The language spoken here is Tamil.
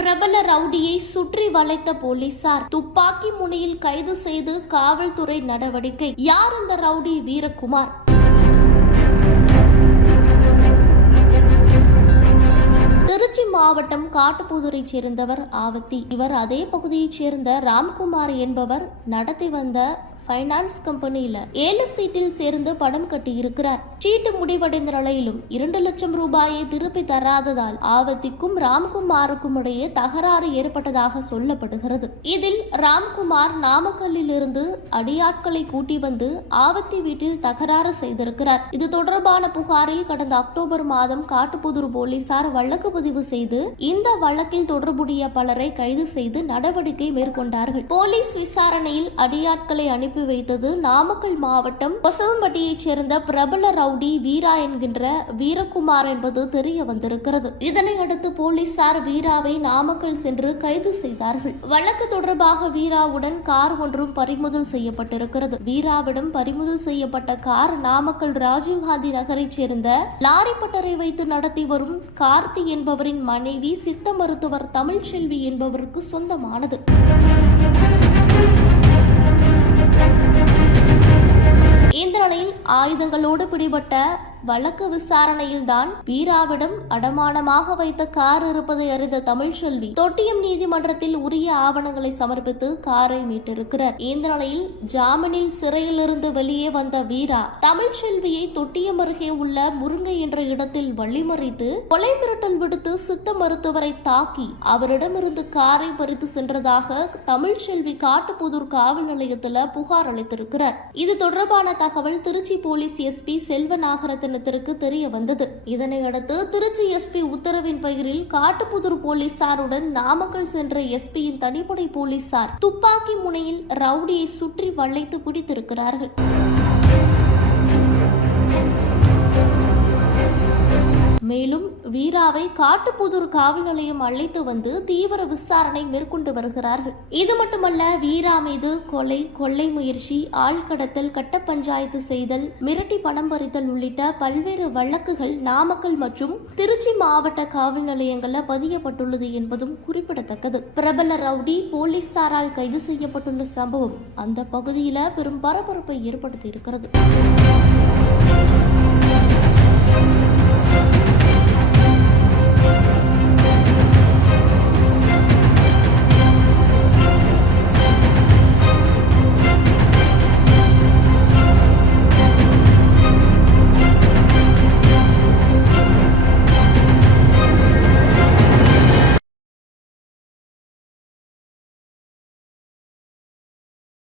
பிரபல ரவுடியை சுற்றி வளைத்த போலீசார் துப்பாக்கி முனையில் கைது செய்து காவல்துறை நடவடிக்கை. யார் அந்த ரவுடி வீரகுமார்? திருச்சி மாவட்டம் காட்டுப்புதூரைச் சேர்ந்தவர் ஆவத்தி. இவர் அதே பகுதியைச் சேர்ந்த ராம்குமார் என்பவர் நடத்தி வந்த ஃபைனான்ஸ் கம்பெனியில ஏழு சீட்டில் சேர்ந்து பணம் கட்டி இருக்கிறார் சீட்டு முடிவடைந்த நிலையிலும் இரண்டு லட்சம் ரூபாயை திருப்பி தராததால் ஆவத்திக்கும் ராம்குமாருக்கும் இடையே தகராறு ஏற்பட்டதாக சொல்லப்படுகிறது. இதில் ராம்குமார் நாமக்கல்லில் இருந்து அடியாட்களை கூட்டி வந்து ஆவத்தி வீட்டில் தகராறு செய்திருக்கிறார். இது தொடர்பான புகாரில் கடந்த அக்டோபர் மாதம் காட்டுப்புதூர் போலீசார் வழக்கு பதிவு செய்து இந்த வழக்கில் தொடர்புடைய பலரை கைது செய்து நடவடிக்கை மேற்கொண்டார்கள். போலீஸ் விசாரணையில் அடியாட்களை அனுப்பி வைத்தது நாமக்கல் மாவட்டம் கொசவம்பட்டியைச் சேர்ந்த பிரபல ரவுடி வீரா என்கின்ற வீரகுமார் என்பது தெரிய வந்திருக்கிறது. இதனை அடுத்து போலீசார் வீராவை நாமக்கல் சென்று கைது செய்தார்கள். வழக்கு தொடர்பாக வீராவுடன் கார் ஒன்றும் பறிமுதல் செய்யப்பட்டிருக்கிறது. வீராவிடம் பறிமுதல் செய்யப்பட்ட கார் நாமக்கல் ராஜீவ்காந்தி நகரைச் சேர்ந்த லாரி வைத்து நடத்தி வரும் கார்த்தி என்பவரின் மனைவி சித்த மருத்துவர் தமிழ்ச்செல்வி என்பவருக்கு சொந்தமானது. ஆயுதங்களோடு பிடிபட்ட வழக்கு விசாரணையில்தான் வீராவிடம் அடமானமாக வைத்த கார் இருப்பதை அறிந்த தமிழ்ச்செல்வி தொட்டியம் நீதிமன்றத்தில் உரிய ஆவணங்களை சமர்ப்பித்து காரை மீட்டிருக்கிறார். இந்த நிலையில் ஜாமீனில் சிறையிலிருந்து வெளியே வந்த வீரா தமிழ்ச்செல்வியை தொட்டியம் அருகே உள்ள முருங்கை என்ற இடத்தில் வழிமறித்து கொலை மிரட்டல் விடுத்து சித்த மருத்துவரை தாக்கி அவரிடமிருந்து காரை பறித்து சென்றதாக தமிழ்ச்செல்வி காட்டுப்புதூர் காவல் நிலையத்தில் புகார் அளித்திருக்கிறார். இது தொடர்பான தகவல் திருச்சி போலீஸ் எஸ்பி செல்வநாகரத்தினத்திற்கு தெரிய வந்தது. இதனையடுத்து திருச்சி எஸ்பி உத்தரவின் பெயரில் காட்டுப்புதூர் போலீசாருடன் நாமக்கல் சென்ற எஸ்பியின் தனிப்படை போலீசார் துப்பாக்கி முனையில் ரவுடியை சுற்றி வளைத்து பிடித்திருக்கிறார்கள். மேலும் வீராவை காட்டுப்புதூர் காவல் நிலையம் அழைத்து வந்து தீவிர விசாரணை மேற்கொண்டு வருகிறார்கள். இது மட்டுமல்ல வீரா மீது கொலை கொள்ளை முயற்சி ஆள்கடத்தல் கட்ட பஞ்சாயத்து செய்தல் மிரட்டி பணம் பறித்தல் உள்ளிட்ட பல்வேறு வழக்குகள் நாமக்கல் மற்றும் திருச்சி மாவட்ட காவல் நிலையங்களில் பதியப்பட்டுள்ளது என்பதும் குறிப்பிடத்தக்கது. பிரபல ரவுடி போலீசாரால் கைது செய்யப்பட்டுள்ள சம்பவம் அந்த பகுதியில் பெரும் பரபரப்பை ஏற்படுத்தி இருக்கிறது.